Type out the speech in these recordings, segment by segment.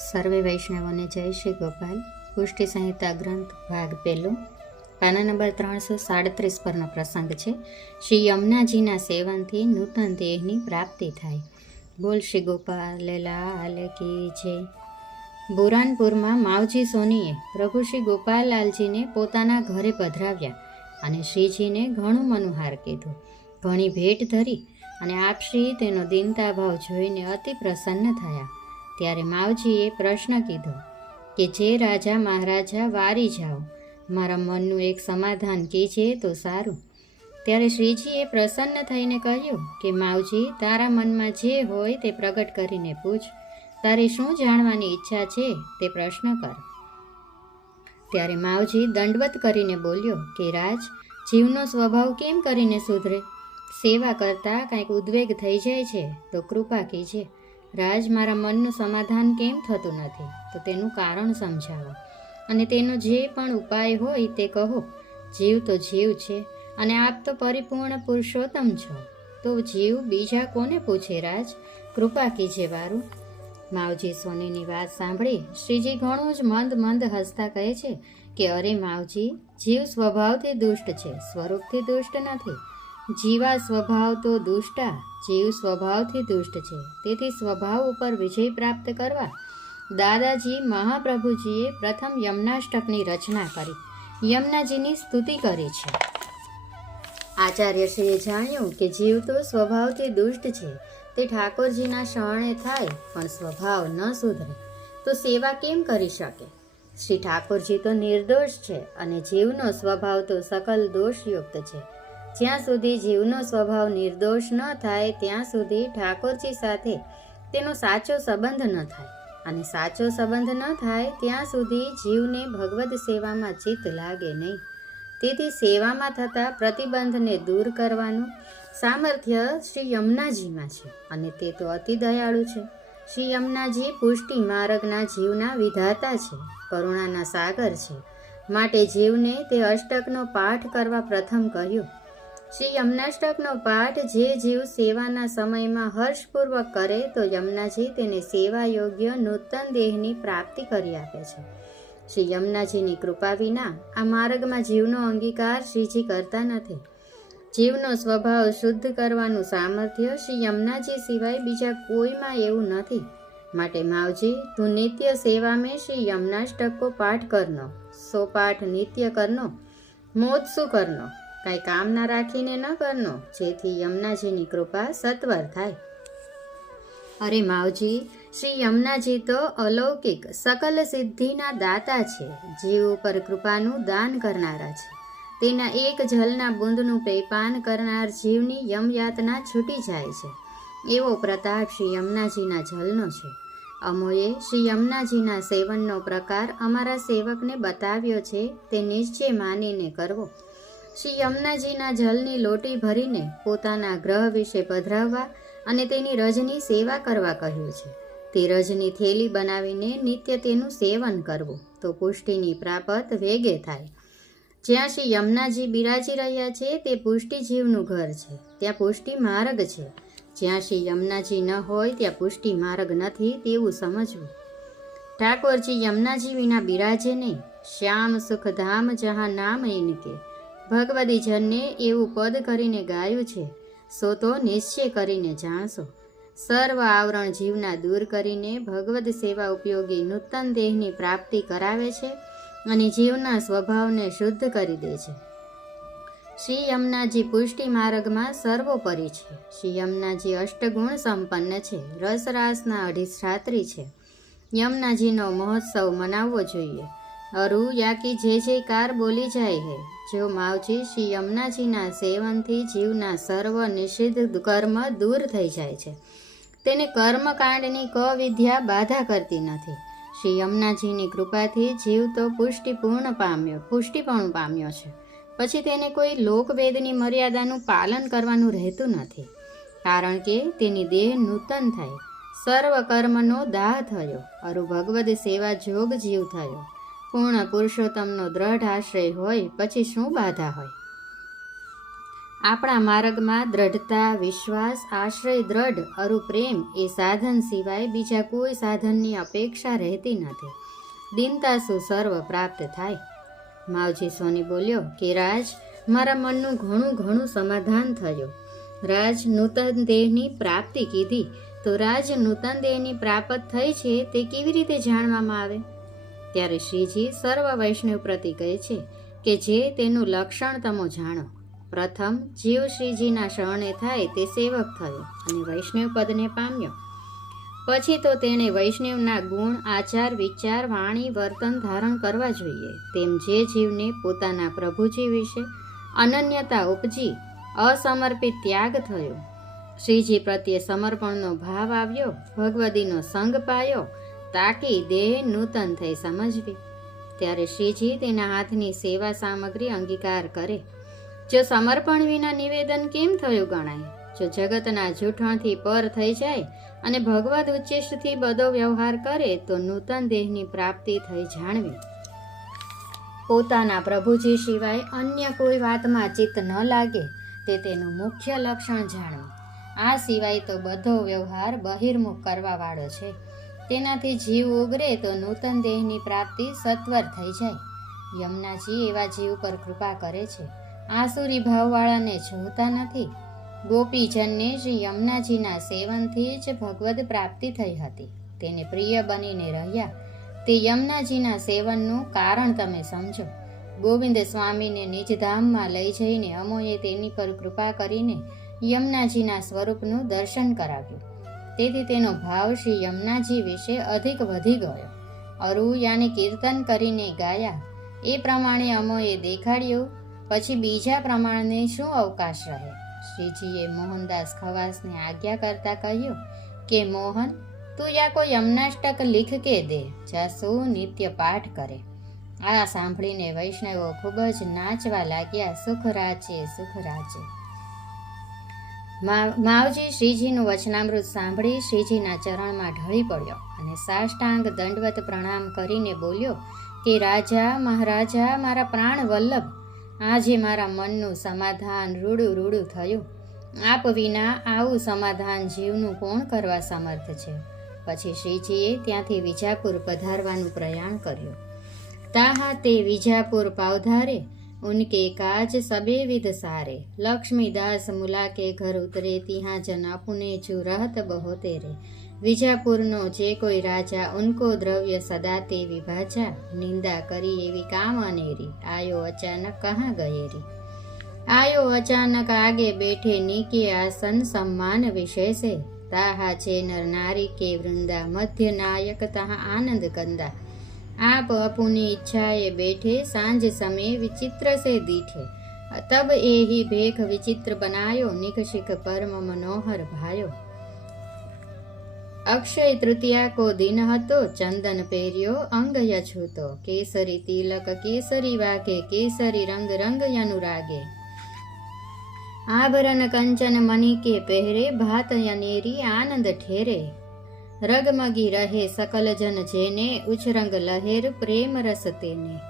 સર્વે વૈષ્ણવોને જય શ્રી ગોપાલ. પુષ્ટિ સંહિતા ગ્રંથ ભાગ પહેલો. પાના નંબર ત્રણસો સાડત્રીસ પરનો પ્રસંગ છે. શ્રી યમુનાજીના સેવનથી નૂતન દેહની પ્રાપ્તિ થાય. બોલ શ્રી ગોપાલ, લાલ કી છે બુરાનપુરમાં માવજી સોનીએ પ્રભુ શ્રી ગોપાલલાલજીને પોતાના ઘરે પધરાવ્યા અને શ્રીજીને ઘણું મનોહાર કીધું. ઘણી ભેટ ધરી અને આપશ્રી તેનો દીનતા ભાવ જોઈને અતિ પ્રસન્ન થયા. ત્યારે માવજીએ પ્રશ્ન કીધો કે, જે રાજા મહારાજા વારી જાઓ, મારા મનનું એક સમાધાન કીજે તો સારું. ત્યારે શ્રીજીએ પ્રસન્ન થઈને કહ્યું કે, માવજી, તારા મનમાં જે હોય તે પ્રગટ કરીને પૂછ. તારી શું જાણવાની ઈચ્છા છે તે પ્રશ્ન કર. ત્યારે માવજી દંડવત કરીને બોલ્યો કે, રાજ, જીવનો સ્વભાવ કેમ કરીને સુધરે? સેવા કરતાં કાંઈક ઉદ્વેગ થઈ જાય છે તો કૃપા કીજે. રાજ, મારા મનનું સમાધાન કેમ થતું નથી? તો તેનું કારણ સમજાવો. અને તેનો જે પણ ઉપાય હોય તે કહો. જીવ તો જીવ છે, અને આપ તો પરિપૂર્ણ પુરુષોત્તમ છો. તો જીવ બીજા કોને પૂછે રાજ? કૃપા કીજે વારું. માવજી સોનીની વાત સાંભળી શ્રીજી ઘણું જ મંદ મંદ હસતા કહે છે કે, અરે માવજી, જીવ સ્વભાવથી દુષ્ટ છે, સ્વરૂપથી દુષ્ટ નથી. જીવા સ્વભાવ તો દુષ્ટા, જીવ સ્વભાવથી દુષ્ટ છે. તેથી સ્વભાવ ઉપર વિજય પ્રાપ્ત કરવા દાદાજી મહાપ્રભુજીએ પ્રથમ યમનાષ્ટકની રચના કરી. યમનાજીની સ્તુતિ કરી છે. આચાર્યશ્રીએ જાણ્યું કે જીવ તો સ્વભાવથી દુષ્ટ છે. તે ઠાકોરજીના શરણે થાય, પણ સ્વભાવ ન સુધરે. તો સેવા કેમ કરી શકે? શ્રી ઠાકોરજી તો નિર્દોષ છે અને જીવનો સ્વભાવ તો સકલ દોષયુક્ત છે. જ્યાં સુધી જીવનો સ્વભાવ નિર્દોષ ન થાય, ત્યાં સુધી ઠાકોરજી સાથે તેનો સાચો સંબંધ ન થાય. અને સાચો સંબંધ ન થાય, ત્યાં સુધી જીવને ભગવદ્ સેવામાં ચિત્ત લાગે નહીં. તેથી સેવામાં થતા પ્રતિબંધને દૂર કરવાનું સામર્થ્ય શ્રી યમુનાજીમાં છે અને તે તો અતિ દયાળુ છે. શ્રી યમુનાજી પુષ્ટિ માર્ગના જીવના વિધાતા છે, કરુણાના સાગર છે. માટે જીવને તે અષ્ટકનો પાઠ કરવા પ્રથમ કહ્યું. શ્રી યમનાષ્ટકનો પાઠ જે જીવ સેવાના સમયમાં હર્ષપૂર્વક કરે તો યમુનાજી તેને સેવા યોગ્ય નૂતન દેહની પ્રાપ્તિ કરી આપે છે. શ્રી યમુનાજીની કૃપા વિના આ માર્ગમાં જીવનો અંગીકાર શ્રીજી કરતા નથી. જીવનો સ્વભાવ શુદ્ધ કરવાનું સામર્થ્ય શ્રી યમુનાજી સિવાય બીજા કોઈમાં એવું નથી. માટે માવજી, તું નિત્ય સેવા મેં શ્રી યમનાષ્ટકો પાઠ કરનો. સો પાઠ નિત્ય કરનો. શું કરનો. કાંઈ કામ ના રાખીને ન કરનો, જેથી યમુનાજીની કૃપા સત્વર થાય. અરે માવજી, શ્રી યમુનાજી તો અલૌકિક, સકલ સિદ્ધિના દાતા છે, જીવ ઉપર કૃપાનું દાન કરનારા છે. તેના એક જલના બુંદનું પેપાન કરનાર જીવની યમયાતના છૂટી જાય છે. એવો પ્રતાપ શ્રી યમુનાજીના જલનો છે. અમોએ શ્રી યમુનાજીના સેવનનો પ્રકાર અમારા સેવકને બતાવ્યો છે, તે નિશ્ચય માનીને કરવો. શ્રી યમુનાજીના જલની લોટી ભરીને પોતાના ગ્રહ વિશે પધરાવવા અને તેની રજની સેવા કરવા કહ્યું છે. તે રજની થેલી બનાવીને નિત્ય તેનું સેવન કરવું તો પુષ્ટિની પ્રાપ્ત વેગે થાય. જ્યાં શ્રી યમુનાજી બિરાજી રહ્યા છે, તે પુષ્ટિ જીવનું ઘર છે. ત્યાં પુષ્ટિ માર્ગ છે. જ્યાં શ્રી યમુનાજી ન હોય, ત્યાં પુષ્ટિ માર્ગ નથી તેવું સમજવું. ઠાકોરજી યમુનાજી વિના બિરાજે નહીં. શ્યામ સુખધામ જહાં નામ ઇનકે ભગવદી જનને એવું પદ કરીને ગાયું છે, સો તો નિશ્ચય કરીને જાણશો. સર્વ આવરણ જીવના દૂર કરીને ભગવદ સેવા ઉપયોગી નૂતન દેહની પ્રાપ્તિ કરાવે છે અને જીવના સ્વભાવને શુદ્ધ કરી દે છે. શ્રી યમુનાજી પુષ્ટિ માર્ગમાં સર્વોપરી છે. શ્રી યમુનાજી અષ્ટગુણ સંપન્ન છે, રસરાસના અધિષ્ઠાત્રી છે. યમુનાજીનો મહોત્સવ મનાવવો જોઈએ. અરુ યાકી જે કાર બોલી જાય હે, જો માવજી શ્રી યમુનાજીના સેવનથી જીવના સર્વ નિષિદ્ધ કર્મ દૂર થઈ જાય છે. તેને કર્મકાંડની કવિદ્યા બાધા કરતી નથી. શ્રી યમુનાજીની કૃપાથી જીવ તો પુષ્ટિપૂર્ણ પામ્યો, પુષ્ટિપણું પામ્યો છે. પછી તેને કોઈ લોકવેદની મર્યાદાનું પાલન કરવાનું રહેતું નથી. કારણ કે તેની દેહ નૂતન થઈ સર્વ કર્મનો દાહ થયો. અરુ ભગવદ સેવા જોગ જીવ થયો. પૂર્ણ પુરુષોત્તમનો દ્રઢ આશ્રય હોય, પછી શું બાધા હોય? આપણા માર્ગમાં દ્રઢતા, વિશ્વાસ, આશ્રય, દ્રઢ અરુ પ્રેમ એ સાધન સિવાય બીજા કોઈ સાધનની અપેક્ષા રહેતી નથી. દિનતા સર્વ પ્રાપ્ત થાય. માવજી સોની બોલ્યો, કે રાજ, મારા મનનું ઘણું ઘણું સમાધાન થયું. રાજ, નૂતન દેહની પ્રાપ્તિ કીધી. તો રાજ, નૂતન દેહની પ્રાપ્ત થઈ છે તે કેવી રીતે જાણવામાં આવે? ત્યારે શ્રીજી સર્વ વૈષ્ણવ પ્રતિ કહે છે કે જે તેનું લક્ષણ તમો જાણો. પ્રથમ, જીવ શ્રીજીના શરણે થાય તે સેવક થયો અને વૈષ્ણવ પદને પામ્યો. પછી તો તેણે વૈષ્ણવના ગુણ, આચાર, વિચાર, વાણી, વર્તન ધારણ કરવા જોઈએ. તેમ જે જીવને પોતાના પ્રભુજી વિશે અનન્યતા ઉપજી, અસમર્પિત ત્યાગ થયો. શ્રીજી પ્રત્યે સમર્પણનો ભાવ આવ્યો, ભગવદીનો સંગ પાયો તાકી દેહ નૂતન થઈ સમજવી. ત્યારે શ્રીજી તેના હાથની સેવા સામગ્રી અંગીકાર કરે. જો સમર્પણ વિના નિવેદન કેમ થયું ગણાય? જો જગતના જૂઠણથી પર થઈ જાય અને ભગવદ ઉચ્ચિષ્ટથી બધો વ્યવહાર કરે, તો નૂતન દેહની પ્રાપ્તિ થઈ જાણવી. પોતાના પ્રભુજી સિવાય અન્ય કોઈ વાતમાં ચિત્ત ન લાગે, તે તેનું મુખ્ય લક્ષણ જાણવું આ સિવાય તો બધો વ્યવહાર બહિર્મુખ કરવાવાળો છે. તેનાથી જીવ ઉગરે તો નૂતન દેહની પ્રાપ્તિ સત્વર થઈ જાય. યમુનાજી એવા જીવ પર કૃપા કરે છે. આસુરી ભાવવાળાને જોતા નથી. ગોપીજનને જ યમુનાજીના સેવનથી જ ભગવદ પ્રાપ્તિ થઈ હતી. તેને પ્રિય બનીને રહ્યા. તે યમુનાજીના સેવનનું કારણ તમે સમજો. ગોવિંદ સ્વામીને નિજધામમાં લઈ જઈને અમોએ તેની પર કૃપા કરીને યમુનાજીના સ્વરૂપનું દર્શન કરાવ્યું. તેથી તેનો ભાવ શ્રી યમુનાજી વિશે અધિક વધી ગયો. અરુ યાને કીર્તન કરીને ગાયા. એ પ્રમાણે અમોએ દેખાડ્યું. પછી બીજા પ્રમાણને શું અવકાશ રહે? શ્રીજીએ મોહનદાસ ખવાસને આજ્ઞા કરતા કહ્યું કે, મોહન, તું યા કોઈ યમનાષ્ટક લીખ કે દે જાસુ નિત્ય પાઠ કરે. આ સાંભળીને વૈષ્ણવો ખૂબ જ નાચવા લાગ્યા. સુખ રાચે, સુખ મા- માવજી શ્રીજીનું વચનામૃત સાંભળી શ્રીજીના ચરણમાં ઢળી પડ્યો અને સાષ્ટાંગ દંડવત પ્રણામ કરીને બોલ્યો, કે રાજા, મહારાજા, મારા પ્રાણ વલ્લભ, આજે મારા મનનું સમાધાન રૂડું રૂડું થયું. આપ વિના આવું સમાધાન જીવનું કોણ કરવા સમર્થ છે? પછી શ્રીજીએ ત્યાંથી વિજાપુર પધારવાનું પ્રયાણ કર્યું. તાહા તે વિજાપુર પાવધારે ઉનકે काज સબે सारे। સારે લક્ષ્મીદાસ मुला के घर उतरे, तिहा અપુને જો રહત બહોતે રે વિજાપુરનો જે કોઈ રાજા ઉનકો દ્રવ્ય સદા તે વિભાજા નિંદા કરી એવી કામ અનેરી આયો અચાનક કહા ગયેરી આયો અચાનક આગે બેઠે નીકે આસન સમ્માન વિશેષે તાહા છે નર નારી કે વૃંદા મધ્ય નાયક તહા આનંદ કંદા આપ અપુની ઈચ્છાએ બેઠે, સાંજ સમય વિચિત્ર સે દીઠે. તબ એહી ભેખ વિચિત્ર બનાયો, નિકશિક પરમ મનોહર ભાયો. અક્ષય તૃતીયા કો દિન હતો, ચંદન પહેર્યો, અંગ યછૂતો. કેસરી તિલક, કેસરી વાકે કેસરી રંગ રંગ અનુરાગે આભરણ કંચન મની કે પહેરે, ભાત યનેરી, આનંદ ઠેરે. રગમગી રહે સકલ જન જેને, ઉછરંગ લહેર પ્રેમ રસ તેને.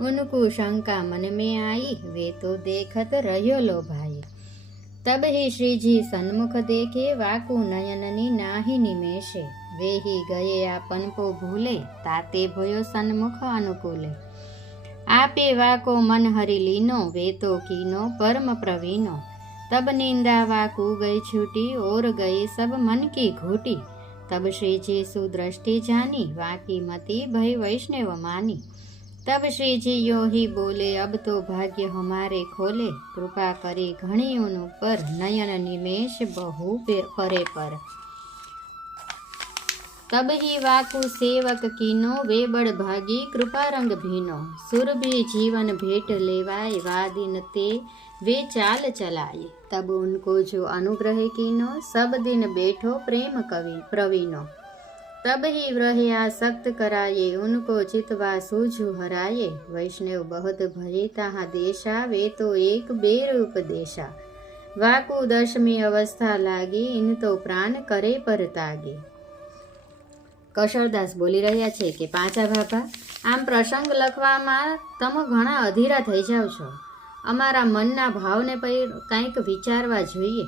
ઉનકુ શંકા મન મેં આઈ, વે તો દેખત રહ્યો લો ભાઈ. તબ હે શ્રીજી સન્મુખ દેખે, વાકુ નયનની નાહી નિમેષે વેહી ગયે આ પનપો ભૂલે, તાતે ભયો સન્મુખ અનુકૂલે. આપે વાકો મન હરી લીનો વેતો કીનો પરમ પ્રવીનો તબ નિંદા વાકુ ગઈ છૂટી, ઓર ગઈ સબ મન કી ઘૂટી. તબ શ્રી જીસુ દ્રષ્ટિ જાની વાકી મતી ભય વૈષ્ણવ માની તબ શ્રી જીયો હિ બોલે અબ તો ભાગ્ય હમારે ખોલે કૃપા કરી ઘણી ઉન પર નયન નિમેષ બહુ પરે પર તબહી વાકુ સેવક કીનો, વેબળ ભાગી કૃપારંગ ભીનો. સુરભી જીવન ભેટ લેવાય વાદિન તે, વે ચાલ ચલાય. તબ ઉનકો જો અનુગ્રહ કીનો, સબ દિન બેઠો પ્રેમ કવિ, પ્રવીનો. તબહી વ્રહ્યા સક્ત કરાયે, ઉનકો ચિતવા સૂજુ હરાયે. વૈષ્ણવ બહુત ભય તાહા દેશા, વે તો એક બેર ઉપદેશા વાકુ દશમી અવસ્થા લાગી, ઇન તો પ્રાણ કરે પરતાગી કશળદાસ બોલી રહ્યા છે કે પાંચા ભાભા આમ પ્રસંગ લખવામાં તમે ઘણા અધીરા થઈ જાઓ છો. અમારા મનના ભાવને પણ કંઈક વિચારવા જોઈએ.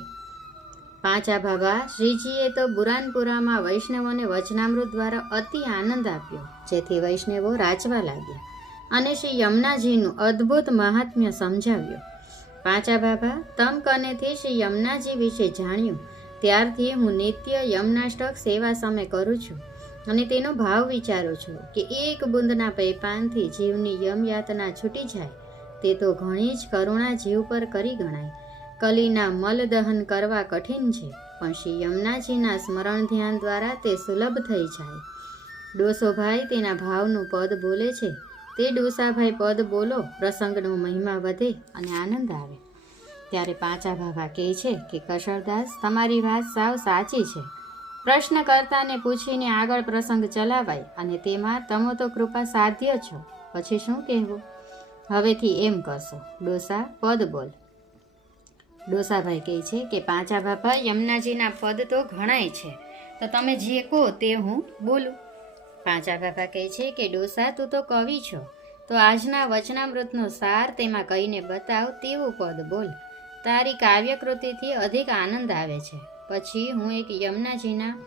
પાંચા ભાભા શ્રીજીએ તો બુરાનપુરામાં વૈષ્ણવોને વચનામૃત દ્વારા અતિ આનંદ આપ્યો, જેથી વૈષ્ણવો રાચવા લાગ્યા અને શ્રી યમુનાજીનું અદ્ભુત મહાત્મ્ય સમજાવ્યું. પાંચા બાબા, તમ કનેથી શ્રી યમુનાજી વિશે જાણ્યું. ત્યારથી હું નિત્ય યમનાષ્ટક સેવા સમય કરું છું. અને તેનો ભાવ વિચારું છું કે એક બુંદના પૈપાનથી જીવની યમયાતના છૂટી જાય, તે તો ઘણી જ કરુણા જીવ પર કરી ગણાય. કલીના મલ દહન કરવા કઠિન છે, પણ શ્રી યમુનાજીના સ્મરણ ધ્યાન દ્વારા તે સુલભ થઈ જાય. ડોસોભાઈ તેના ભાવનું પદ બોલે છે. તે ડોસાભાઈ પદ બોલો, પ્રસંગનો મહિમા વધે અને આનંદ આવે. ત્યારે પાંચા ભાભા કહે છે કે, કશળદાસ, તમારી વાત સાવ સાચી છે. પ્રશ્નકર્તાને પૂછીને આગળ પ્રસંગ ચલાવાય અને તેમાં તમે તો કૃપા સાધ્ય છો, પછી શું કહેવું? હવેથી એમ કરશો. ડોસા પદ બોલ. ડોસાભાઈ કહે છે કે પાંચા બાપા, યમુનાજીના પદ તો ઘણાય છે. તો તમે જે કહો તે હું બોલું. પાંચા બાપા કહે છે કે, ડોસા, તું તો કવિ છો. તો આજના વચનામૃતનો સાર તેમાં કહીને બતાવ, તેવું પદ બોલ. તારી કાવ્યકૃતિથી અધિક આનંદ આવે છે. પછી હું એક યમુનાજીના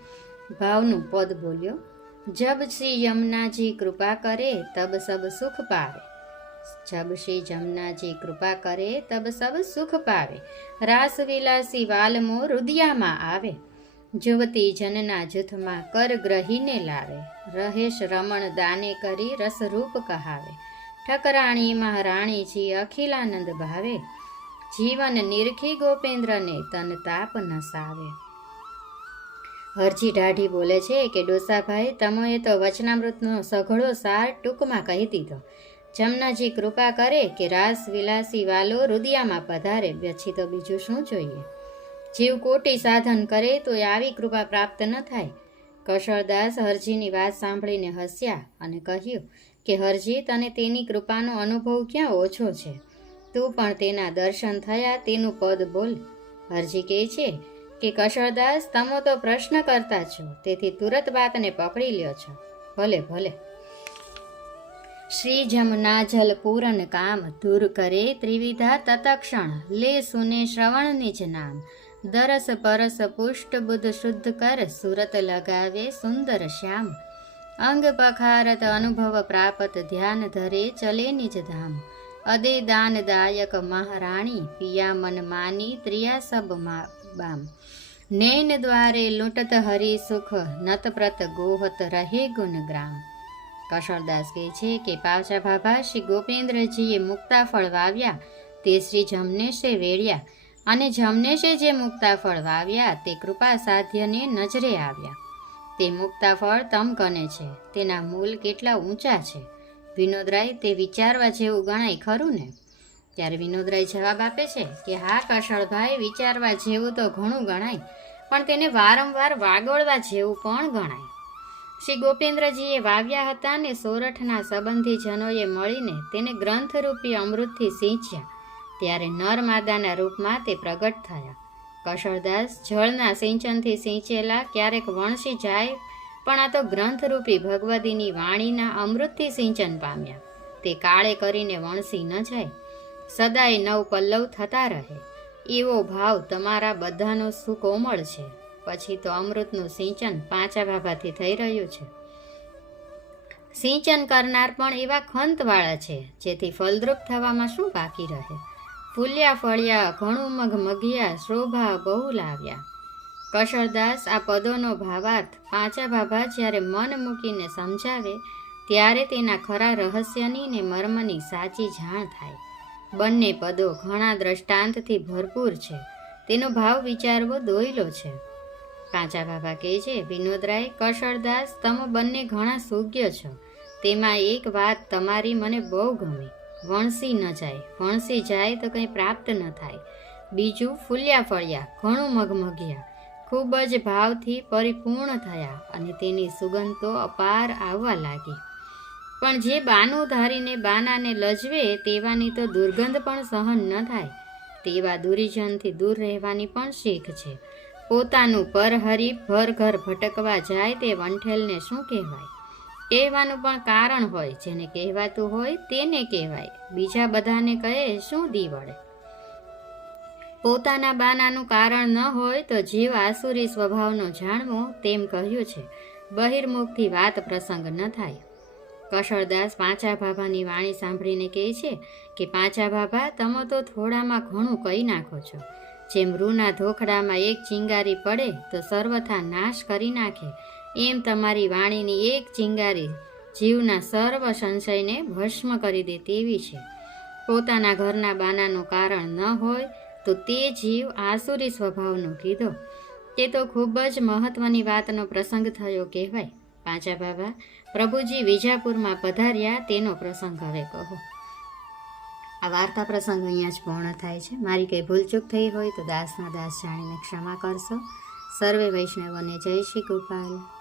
ભાવનું પદ બોલ્યો, જબ શ્રી યમુનાજી કૃપા કરે, તબ સબ સુખ પાવે. જબ શ્રી જમનાજી કૃપા કરે, તબ સબ સુખ પાવે. રાસ વિલાસી વાલમો રુદિયામાં આવે. જુવતી જનના જૂથમાં કર ગ્રહીને લાવે. રહેશ રમણ દાને કરી રસરૂપ કહાવે. ઠકરાણી મહારાણીજી અખિલાનંદ ભાવે. જીવન નિરખી ગોપેન્દ્રને તન તાપ નસાવે હરજી ઢાઢી બોલે છે કે, ડોસાભાઈ, તમોએ તો વચનામૃતનો સઘળો સાર ટૂંકમાં કહી દીધો. જમનાજી કૃપા કરે કે રાસ વિલાસી વાલો રુદિયામાં પધારે, પછી તો બીજું શું જોઈએ? જીવ કોટી સાધન કરે તો આવી કૃપા પ્રાપ્ત ન થાય. કશળદાસ હરજીની વાત સાંભળીને હસ્યા અને કહ્યું કે, હરજી, તને તેની કૃપાનો અનુભવ ક્યાં ઓછો છે? તું પણ તેના દર્શન થયા તેનું પદ બોલ. હરજી કહે છે કે કશળદાસ, તમો તો પ્રશ્ન કરતા છો, તેથી તુરત વાતને પકડી લ્યો છો. ભલે ભલે. શ્રી જમના જલ પૂરન કામ દૂર કરે, ત્રિવિધા તતક્ષણ. લે સુને શ્રવણ નિજ નામ. દરસ પરસ પુષ્ટ બુદ્ધ શુદ્ધ કર, સુરત લગાવે સુંદર શ્યામ. અંગ પખારત અનુભવ પ્રાપત, ધ્યાન ધરે, ચલે નિજ ધામ. અદે દાનદાયક મહારાણી પિયામન માની ત્રિયાસબ બામ. નૈન દ્વારે લૂંટત હરી સુખ, નતપ્રત ગોહત રહે ગુણગ્રામ કશળદાસ કહે છે કે પાછા ભાભા શ્રી ગોપેન્દ્રજીએ મુક્તાફળ વાવ્યા, તે શ્રી જમનેશે વેળ્યા અને જમનેશે જે મુક્તાફળ વાવ્યા, તે કૃપા સાધ્યને નજરે આવ્યા. તે મુક્તાફળ તમ કને છે, તેના મૂલ કેટલા ઊંચા છે? વિનોદરાય તે વિચારવા જેવું ગણાય, ખરું ને? ત્યારે વિનોદરાય જવાબ આપે છે કે, હા, કશળભાઈ, વિચારવા જેવું તો ઘણું ગણાય, પણ તેને વારંવાર વાગોળવા જેવું પણ ગણાય. શ્રી ગોપેન્દ્રજીએ વાવ્યા હતા ને સોરઠના સંબંધીજનોએ મળીને તેને ગ્રંથરૂપી અમૃતથી સિંચ્યા. ત્યારે નર માદાના રૂપમાં તે પ્રગટ થયા. કશળદાસ જળના સિંચનથી સિંચેલા ક્યારેક વણસી જાય પણ આ તો ગ્રંથરૂપી ભગવતીની વાણીના અમૃતથી સિંચન પામ્યા. તે કાળે કરીને વણસી ન જાય. સદાય નવ પલ્લવ થતા રહે. એવો ભાવ તમારા બધાનો સુકોમળ છે. પછી તો અમૃતનું સિંચન પાંચા ભાભાથી થઈ રહ્યું છે. સિંચન કરનાર પણ એવા ખંતવાળા છે, જેથી ફલદ્રુપ થવામાં શું બાકી રહે? ફૂલ્યા ફળ્યા, ઘણું મગમગ્યા શોભા બહુ લાવ્યા. કશળદાસ આ પદોનો ભાવાર્થ પાંચા ભાભા જ્યારે મન મૂકીને સમજાવે, ત્યારે તેના ખરા રહસ્યની ને મર્મની સાચી જાણ થાય. બંને પદો ઘણા દ્રષ્ટાંતથી ભરપૂર છે. તેનો ભાવ વિચારવો દોયલો છે. પાંચા બાબા કહે છે, વિનોદરાય, કશળદાસ, તમે બંને ઘણા સુગ્ય છો. તેમાં એક વાત તમારી મને બહુ ગમી. વણસી ન જાય. વણસી જાય તો કંઈ પ્રાપ્ત ન થાય. બીજું ફૂલ્યા ફળ્યા, ઘણું મગમગ્યા. ખૂબ જ ભાવથી પરિપૂર્ણ થયા અને તેની સુગંધ તો અપાર આવવા લાગી. પણ જે બાનું ધારીને બાનાને લજવે તેવાની તો દુર્ગંધ પણ સહન ન થાય. તેવા દુરીજનથી દૂર રહેવાની પણ શીખ છે. પોતાનું પરહરી ભરઘર ભર ઘર ભટકવા જાય તે વંઠેલને શું કહેવાય? કહેવાનું પણ કારણ હોય, જેને કહેવાતું હોય તેને કહેવાય. બીજા બધાને કહે, શું દી વળે પોતાના બાનાનું કારણ ન હોય તો જીવ આસુરી સ્વભાવનો જાણવો તેમ કહ્યું છે. બહિર્મુખથી વાત પ્રસંગ ન થાય. કશળદાસ પાંચા બાબાની વાણી સાંભળીને કહે છે કે, પાંચા બાબા તમે તો થોડામાં ઘણું કહી નાખો છો. જેમ રૂના ધોખડામાં એક ચિંગારી પડે, તો સર્વથા નાશ કરી નાખે. એમ તમારી વાણીની એક ચિંગારી જીવના સર્વ સંશયને ભસ્મ કરી દે તેવી છે. પોતાના ઘરના બાનાનું કારણ ન હોય તો તે જીવ આસુરી સ્વભાવનો કીધો. તે તો ખૂબ જ મહત્વની વાતનો પ્રસંગ થયો કહેવાય. પાંચા બાબા, પ્રભુજી વિજાપુરમાં પધાર્યા તેનો પ્રસંગ હવે કહો. આ વાર્તા પ્રસંગ અહીંયા જ પૂર્ણ થાય છે. મારી કંઈ ભૂલચૂક થઈ હોય તો દાસના દાસ જાણીને ક્ષમા કરશો. સર્વે વૈષ્ણવોને જય શ્રી ગોપાલ.